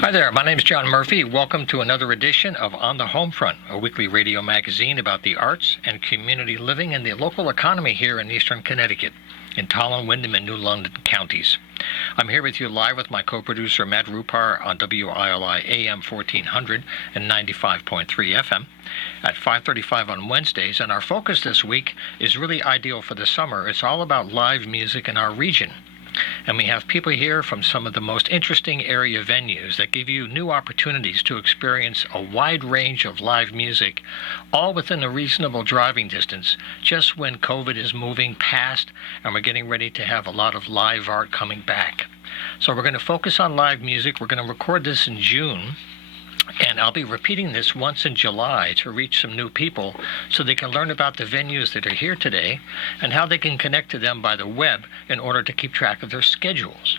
Hi there, my name is John Murphy. Welcome to another edition of On the Homefront, a weekly radio magazine about the arts and community living and the local economy here in eastern Connecticut, in Tolland, Windham, and New London counties. I'm here with you live with my co-producer Matt Rupar on WILI AM 1400 and 95.3 FM at 5:35 on Wednesdays, and our focus this week is really ideal for the summer. It's all about live music in our region. And we have people here from some of the most interesting area venues that give you new opportunities to experience a wide range of live music, all within a reasonable driving distance, just when COVID is moving past and we're getting ready to have a lot of live art coming back. So we're going to focus on live music. We're going to record this in June. And I'll be repeating this once in July to reach some new people so they can learn about the venues that are here today and how they can connect to them by the web in order to keep track of their schedules.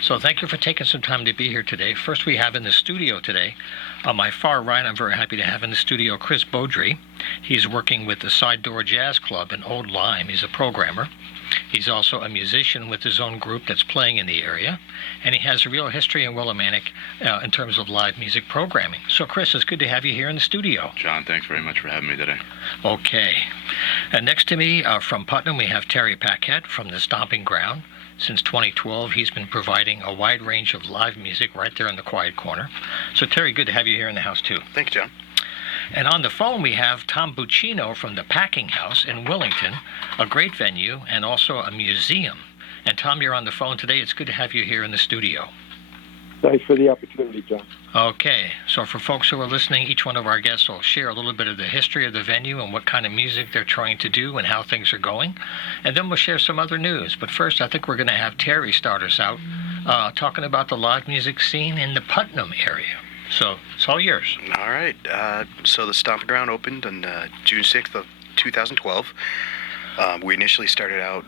So thank you for taking some time to be here today. First, we have in the studio today, on my far right, I'm very happy to have in the studio Chris Beaudry. He's working with the Side Door Jazz Club in Old Lyme. He's a programmer. He's also a musician with his own group that's playing in the area, and he has a real history in Willimantic in terms of live music programming. So, Chris, it's good to have you here in the studio. John, thanks very much for having me today. Okay. And next to me from Putnam, we have Terry Paquette from the Stomping Ground. Since 2012, he's been providing a wide range of live music right there in the quiet corner. So, Terry, good to have you here in the house, too. Thank you, John. And on the phone, we have Tom Buccino from the Packing House in Willington, a great venue and also a museum. And Tom, you're on the phone today. It's good to have you here in the studio. Thanks for the opportunity, John. Okay, so for folks who are listening, each one of our guests will share a little bit of the history of the venue and what kind of music they're trying to do and how things are going. And then we'll share some other news. But first, I think we're going to have Terry start us out talking about the live music scene in the Putnam area. So it's all yours. All right. So the Stomping Ground opened on June 6th of 2012. We initially started out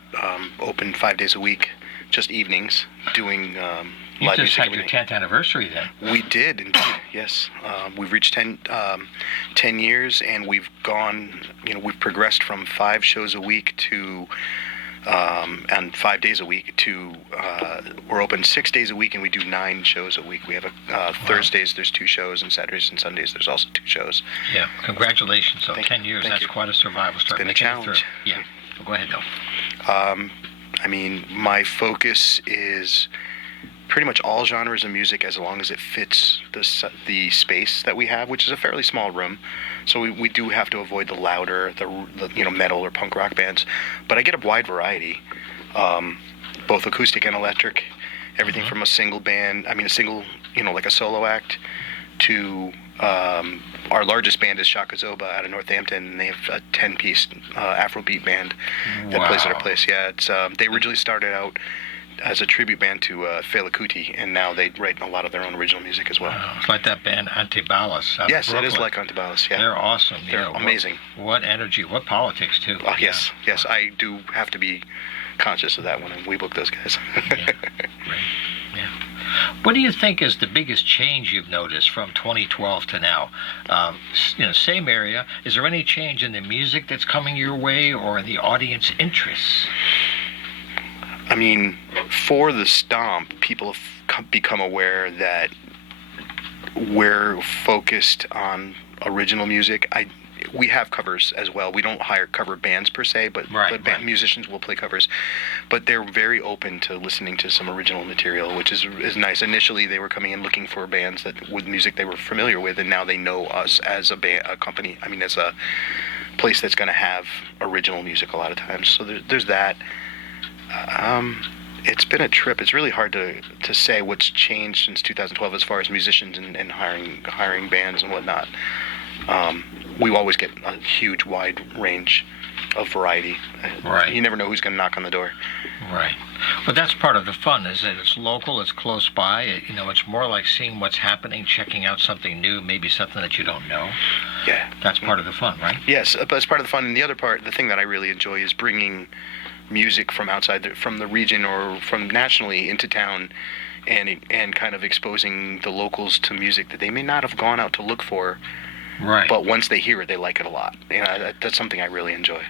open 5 days a week, just evenings, doing live music. You just had your 10th anniversary then. We did, indeed, yes. We've reached 10 years, and we've gone, we've progressed from 5 shows a week to and 5 days a week to we're open 6 days a week, and we do 9 shows a week. We have Thursdays there's 2 shows, and Saturdays and Sundays there's also 2 shows. Yeah, congratulations. So 10 years, Thank that's you. quite a survival story. It's been a challenge. Yeah, well, go ahead, though. My focus is pretty much all genres of music as long as it fits the space that we have, which is a fairly small room. So we do have to avoid the louder, the metal or punk rock bands. But I get a wide variety, both acoustic and electric, everything from a single band, like a solo act, to our largest band is Shaka Zoba out of Northampton, and they have a 10-piece Afrobeat band that plays at our place. Yeah, it's they originally started out as a tribute band to Fela Kuti, and now they write a lot of their own original music as well. It's like that band Antibalas. Yes, it is like Antibalas, yeah. They're awesome. They're amazing. What energy, what politics, too. Oh, yes, I do have to be conscious of that when we book those guys. Yeah, great. Yeah. What do you think is the biggest change you've noticed from 2012 to now? Same area. Is there any change in the music that's coming your way or in the audience interests? For the Stomp, people have become aware that we're focused on original music. We have covers as well. We don't hire cover bands per se, but musicians will play covers. But they're very open to listening to some original material, which is nice. Initially, they were coming in looking for bands with music they were familiar with, and now they know us as a company. As a place that's going to have original music a lot of times. So there's that. It's been a trip. It's really hard to say what's changed since 2012 as far as musicians and hiring bands and whatnot. We always get a huge, wide range of variety. Right. You never know who's going to knock on the door. Right. But that's part of the fun, is that it's local, it's close by. It's more like seeing what's happening, checking out something new, maybe something that you don't know. Yeah. That's part of the fun, right? Yes, but it's part of the fun. And the other part, the thing that I really enjoy is bringing music from outside, from the region or from nationally into town, and kind of exposing the locals to music that they may not have gone out to look for. Right. But once they hear it, they like it a lot. That's something I really enjoy.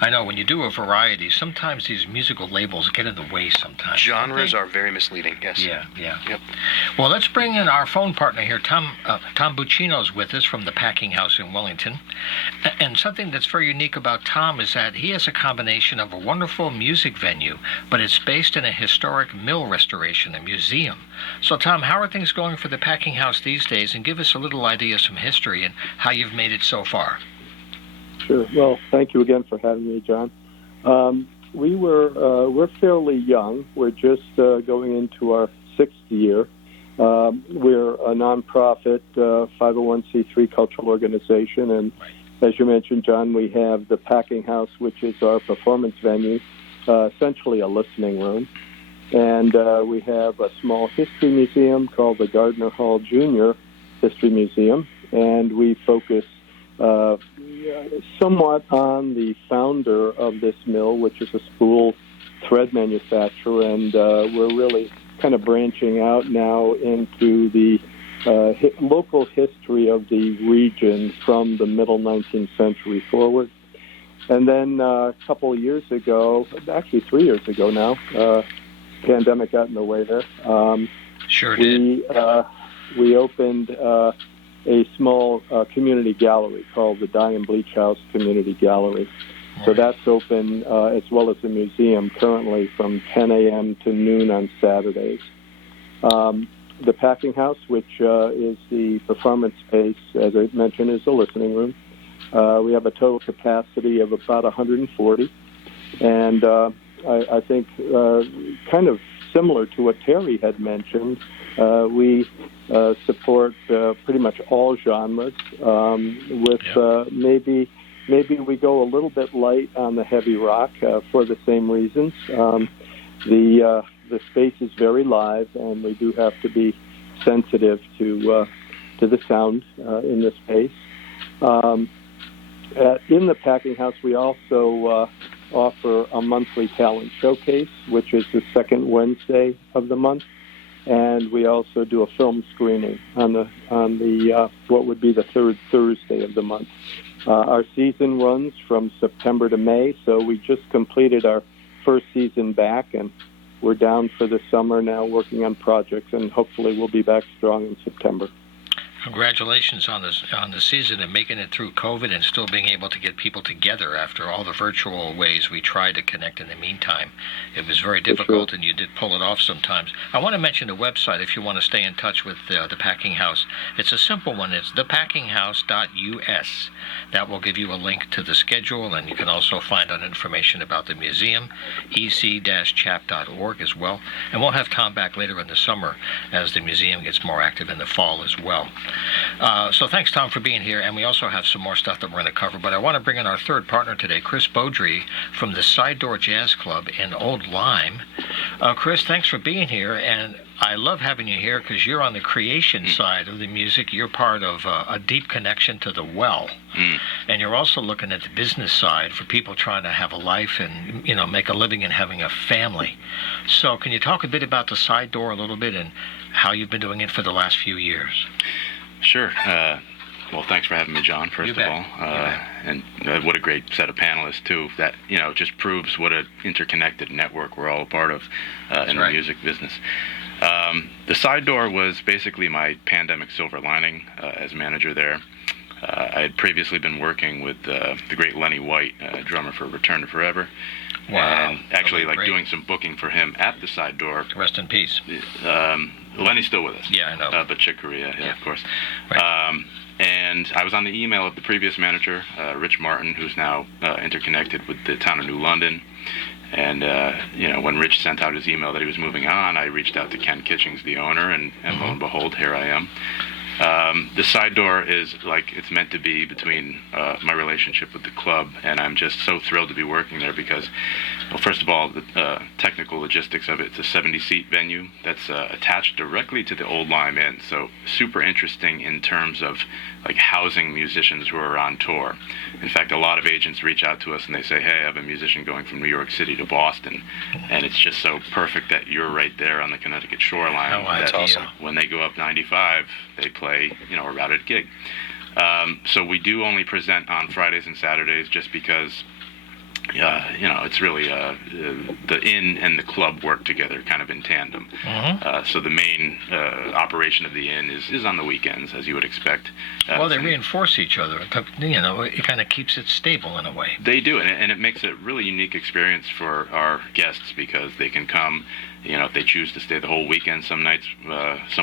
I know when you do a variety, sometimes these musical labels get in the way sometimes. Genres are very misleading, yes. Yeah. Yep. Well, let's bring in our phone partner here. Tom Buccino's with us from the Packing House in Wellington. And something that's very unique about Tom is that he has a combination of a wonderful music venue, but it's based in a historic mill restoration, a museum. So, Tom, how are things going for the Packing House these days? And give us a little idea of some history and how you've made it so far. Sure. Well, thank you again for having me, John. We're fairly young. We're just going into our sixth year. We're a nonprofit 501c3 cultural organization, and as you mentioned, John, we have the Packing House, which is our performance venue, essentially a listening room. And we have a small history museum called the Gardner Hall Jr. History Museum, and we focus somewhat on the founder of this mill, which is a spool thread manufacturer, and we're really kind of branching out now into the local history of the region from the middle 19th century forward. And then a couple of years ago, actually 3 years ago now, pandemic got in the way there. Sure did. We opened a small community gallery called the Dye and Bleach House Community Gallery. So that's open as well as a museum currently from 10 a.m. to noon on Saturdays. The Packing House, which is the performance space, as I mentioned, is a listening room. We have a total capacity of about 140. And I think kind of similar to what Terry had mentioned, we support pretty much all genres with maybe we go a little bit light on the heavy rock for the same reasons. The space is very live, and we do have to be sensitive to the sound in the space. In the Packing House, we also offer a monthly talent showcase, which is the second Wednesday of the month, and we also do a film screening on the what would be the third Thursday of the month. Our season runs from September to May, so we just completed our first season back, and we're down for the summer now working on projects, and hopefully we'll be back strong in September. Congratulations on the season and making it through COVID and still being able to get people together after all the virtual ways we tried to connect in the meantime. It was very difficult, and you did pull it off sometimes. I want to mention the website if you want to stay in touch with the Packing House. It's a simple one. It's thepackinghouse.us. That will give you a link to the schedule, and you can also find out information about the museum, ec-chap.org as well. And we'll have Tom back later in the summer as the museum gets more active in the fall as well. So thanks, Tom, for being here, and we also have some more stuff that we're going to cover, but I want to bring in our third partner today, Chris Beaudry from the Side Door Jazz Club in Old Lyme. Chris, thanks for being here, and I love having you here because you're on the creation side of the music. You're part of a deep connection to the well, and you're also looking at the business side for people trying to have a life and, make a living and having a family. So can you talk a bit about the Side Door a little bit and how you've been doing it for the last few years? Sure. Well, thanks for having me, John, first of all. And what a great set of panelists, too. That, just proves what an interconnected network we're all a part of in the music business. The Side Door was basically my pandemic silver lining as manager there. I had previously been working with the great Lenny White, drummer for Return to Forever. Wow. And actually, doing some booking for him at the Side Door. Rest in peace. Lenny's still with us. Yeah, I know. But Chick Corea, of course. Right. And I was on the email of the previous manager, Rich Martin, who's now interconnected with the town of New London. And, when Rich sent out his email that he was moving on, I reached out to Ken Kitchings, the owner, and lo and behold, here I am. The Side Door is like it's meant to be between my relationship with the club, and I'm just so thrilled to be working there because, well, first of all, the technical logistics of it, it's a 70-seat venue that's attached directly to the Old Lyme Inn, so super interesting in terms of housing musicians who are on tour. In fact, a lot of agents reach out to us and they say, hey, I have a musician going from New York City to Boston, and it's just so perfect that you're right there on the Connecticut shoreline. Oh, that's awesome. When they go up 95, they play, a routed gig. So we do only present on Fridays and Saturdays just because it's really the inn and the club work together kind of in tandem. So the main operation of the inn is on the weekends, as you would expect. Well, they reinforce each other. It kind of keeps it stable in a way. They do, and it makes a really unique experience for our guests because they can come. If they choose to stay the whole weekend, some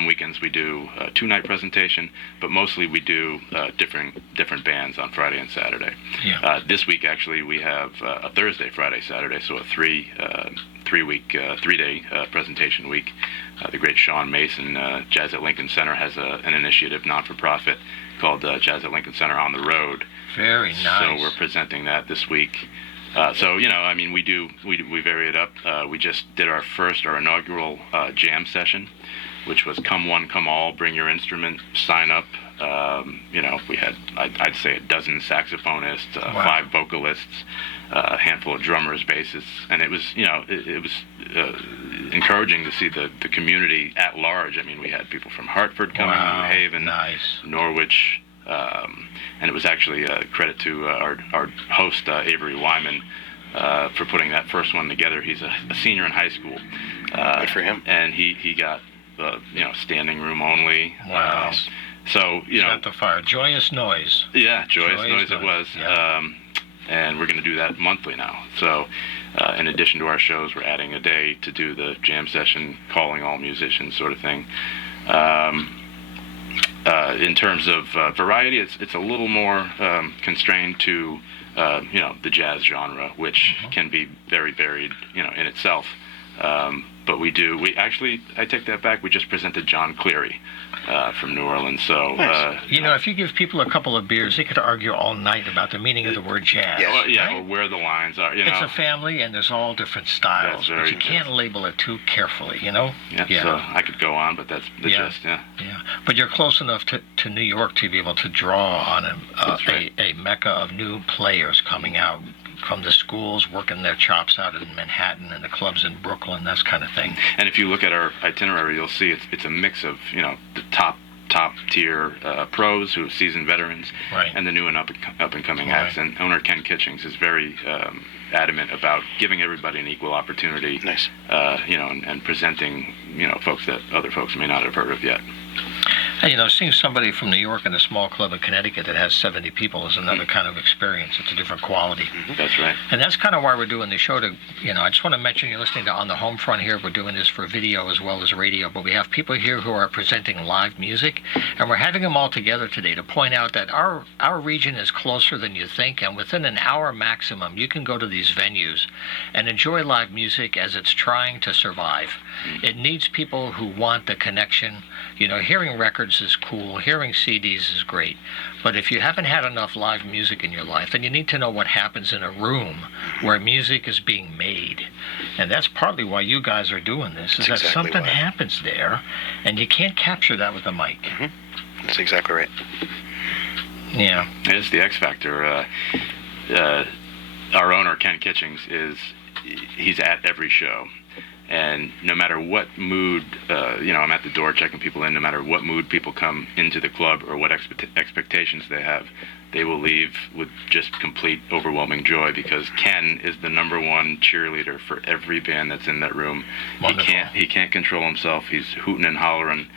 weekends we do a 2-night presentation, but mostly we do different bands on Friday and Saturday. Yeah. This week, actually, we have a Thursday, Friday, Saturday, so a three-day presentation week. The great Sean Mason, Jazz at Lincoln Center, has an initiative, not-for-profit, called Jazz at Lincoln Center on the Road. Very nice. So we're presenting that this week. We vary it up. We just did our inaugural jam session, which was come one, come all, bring your instrument, sign up. We had, I'd say, a dozen saxophonists, 5 vocalists, a handful of drummers, bassists, and it was, it was encouraging to see the community at large. I mean, we had people from Hartford coming, New Haven, Norwich, and it was actually a credit to our host, Avery Wyman, for putting that first one together. He's a senior in high school. Good for him. And he got, standing room only. Wow. So, Set the fire. Joyous noise. Yeah, joyous noise it was. Yeah. And we're going to do that monthly now. So, in addition to our shows, we're adding a day to do the jam session, calling all musicians sort of thing. In terms of variety, it's a little more constrained to the jazz genre, which can be very varied in itself. But I take that back. We just presented John Cleary from New Orleans. So nice. If you give people a couple of beers, they could argue all night about the meaning of the word jazz. Or where the lines are. It's a family, and there's all different styles, but you can't label it too carefully. Yeah. So I could go on, but that's the gist. Yeah. But you're close enough to New York to be able to draw on a mecca of new players coming out from the schools, working their chops out in Manhattan and the clubs in Brooklyn, that kind of thing. And if you look at our itinerary, you'll see it's a mix of the top tier pros who are seasoned veterans, and the new and up and coming acts. And owner Ken Kitchings is very adamant about giving everybody an equal opportunity. Nice. And presenting folks that other folks may not have heard of yet. And, seeing somebody from New York in a small club in Connecticut that has 70 people is another kind of experience. It's a different quality. That's right. And that's kind of why we're doing the show. I just want to mention, you're listening to On the Homefront here. We're doing this for video as well as radio, but we have people here who are presenting live music, and we're having them all together today to point out that our region is closer than you think, and within an hour maximum, you can go to these venues and enjoy live music as it's trying to survive. It needs people who want the connection. Hearing records is cool, hearing CDs is great, but if you haven't had enough live music in your life, then you need to know what happens in a room where music is being made. And that's partly why you guys are doing this, is that something happens there, and you can't capture that with a mic. That's exactly right. Yeah. It's the X factor. Our owner, Ken Kitchings, he's at every show. And no matter what mood, I'm at the door checking people in, no matter what mood people come into the club or what expectations they have, they will leave with just complete, overwhelming joy because Ken is the number one cheerleader for every band that's in that room. Wonderful. He can't control himself. He's hooting and hollering.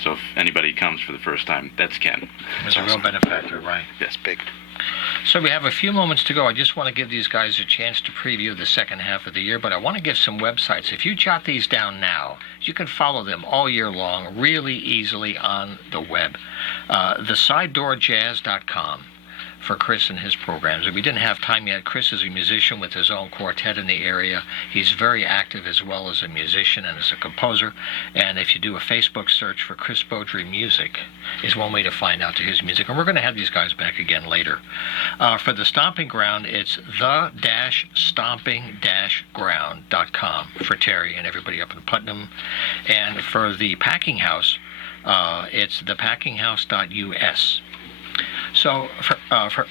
So if anybody comes for the first time, that's Ken. There's a real benefactor, right? Yes, big. So we have a few moments to go. I just want to give these guys a chance to preview the second half of the year, but I want to give some websites. If you jot these down now, you can follow them all year long really easily on the web. thesidedoorjazz.com for Chris and his programs. We didn't have time yet. Chris is a musician with his own quartet in the area. He's very active as well as a musician and as a composer. And if you do a Facebook search for Chris Beaudry Music, is one way to find out to his music. And we're going to have these guys back again later. For the Stomping Ground, it's the-stomping-ground.com for Terry and everybody up in Putnam. And for the Packing House, it's thepackinghouse.us. So So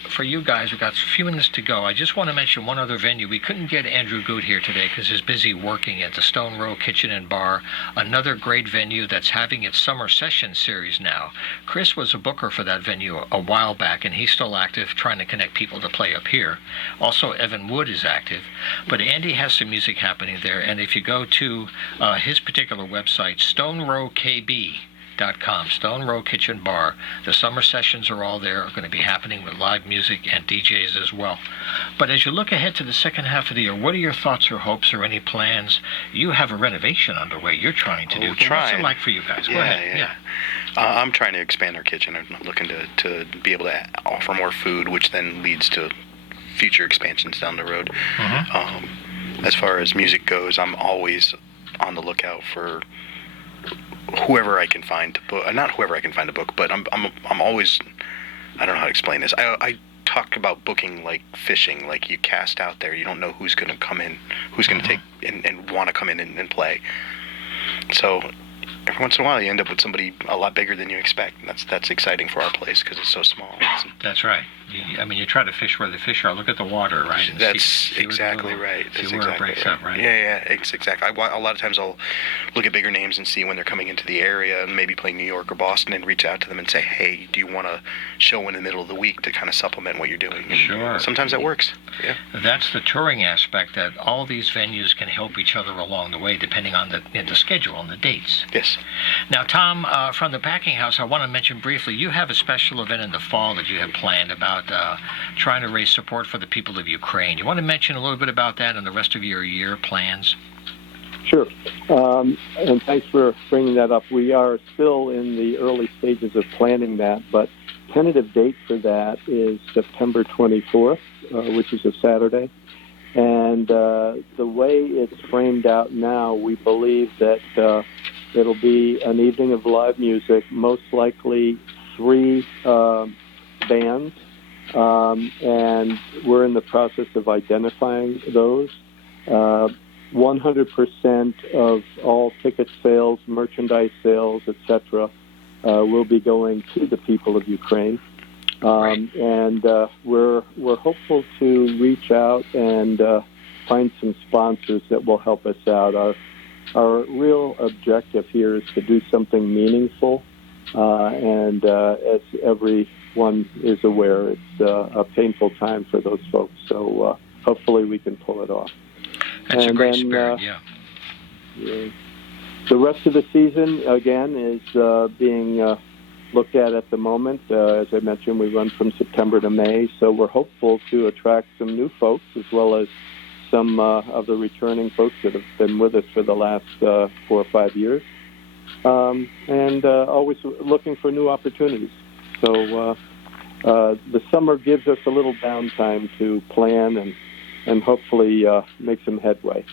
for you guys, we've got a few minutes to go. I just want to mention one other venue. We couldn't get Andrew Good here today because he's busy working at the Stone Row Kitchen and Bar, another great venue that's having its summer session series now. Chris was a booker for that venue a while back, and he's still active trying to connect people to play up here. Also, Evan Wood is active. But Andy has some music happening there, and if you go to his particular website, stonerowkb.com, Stone Row Kitchen Bar. The summer sessions are all there, are going to be happening with live music and DJs as well. But as you look ahead to the second half of the year, what are your thoughts or hopes or any plans? You have a renovation underway you're trying to do. What's it like for you guys? Go ahead. Yeah. I'm trying to expand our kitchen. I'm looking to be able to offer more food, which then leads to future expansions down the road. As far as music goes, I'm always on the lookout for whoever I can find to book. Not whoever I can find to book, but I'm always, I don't know how to explain this. I talk about booking like fishing, like you cast out there. You don't know who's going to come in, who's going to take and want to come in and play. So every once in a while you end up with somebody a lot bigger than you expect. And that's exciting for our place because it's so small. That's right. You try to fish where the fish are. Look at the water, right? And that's exactly right. See where it breaks up, right? Yeah, exactly. A lot of times I'll look at bigger names and see when they're coming into the area and maybe playing New York or Boston and reach out to them and say, hey, do you want a show in the middle of the week to kind of supplement what you're doing? And sure. Sometimes that works. Yeah. That's the touring aspect, that all these venues can help each other along the way depending on the schedule and the dates. Yes. Now, Tom, from the Packing House, I want to mention briefly, you have a special event in the fall that you have planned about trying to raise support for the people of Ukraine. You want to mention a little bit about that and the rest of your year plans? Sure. And thanks for bringing that up. We are still in the early stages of planning that, but tentative date for that is September 24th, which is a Saturday. And the way it's framed out now, we believe that it'll be an evening of live music, most likely 3 bands. And we're in the process of identifying those. 100% of all ticket sales, merchandise sales, etc., will be going to the people of Ukraine. And we're hopeful to reach out and find some sponsors that will help us out. Our real objective here is to do something meaningful, and as everyone is aware, it's a painful time for those folks. So hopefully we can pull it off. That's a great spirit, yeah. The rest of the season, again, is being looked at the moment. As I mentioned, we run from September to May, so we're hopeful to attract some new folks as well as some of the returning folks that have been with us for the last 4 or 5 years, and always looking for new opportunities. So the summer gives us a little downtime to plan and hopefully make some headway.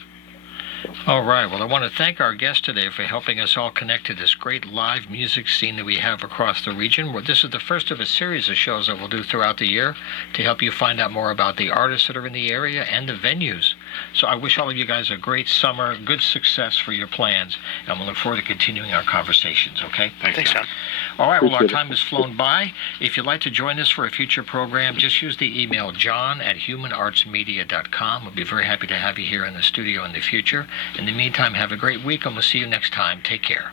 All right. Well, I want to thank our guest today for helping us all connect to this great live music scene that we have across the region. This is the first of a series of shows that we'll do throughout the year to help you find out more about the artists that are in the area and the venues. So I wish all of you guys a great summer, good success for your plans, and we'll look forward to continuing our conversations, okay? Thanks, John. All right. Well, our time has flown by. If you'd like to join us for a future program, just use the email john@humanartsmedia.com. We'll be very happy to have you here in the studio in the future. In the meantime, have a great week, and we'll see you next time. Take care.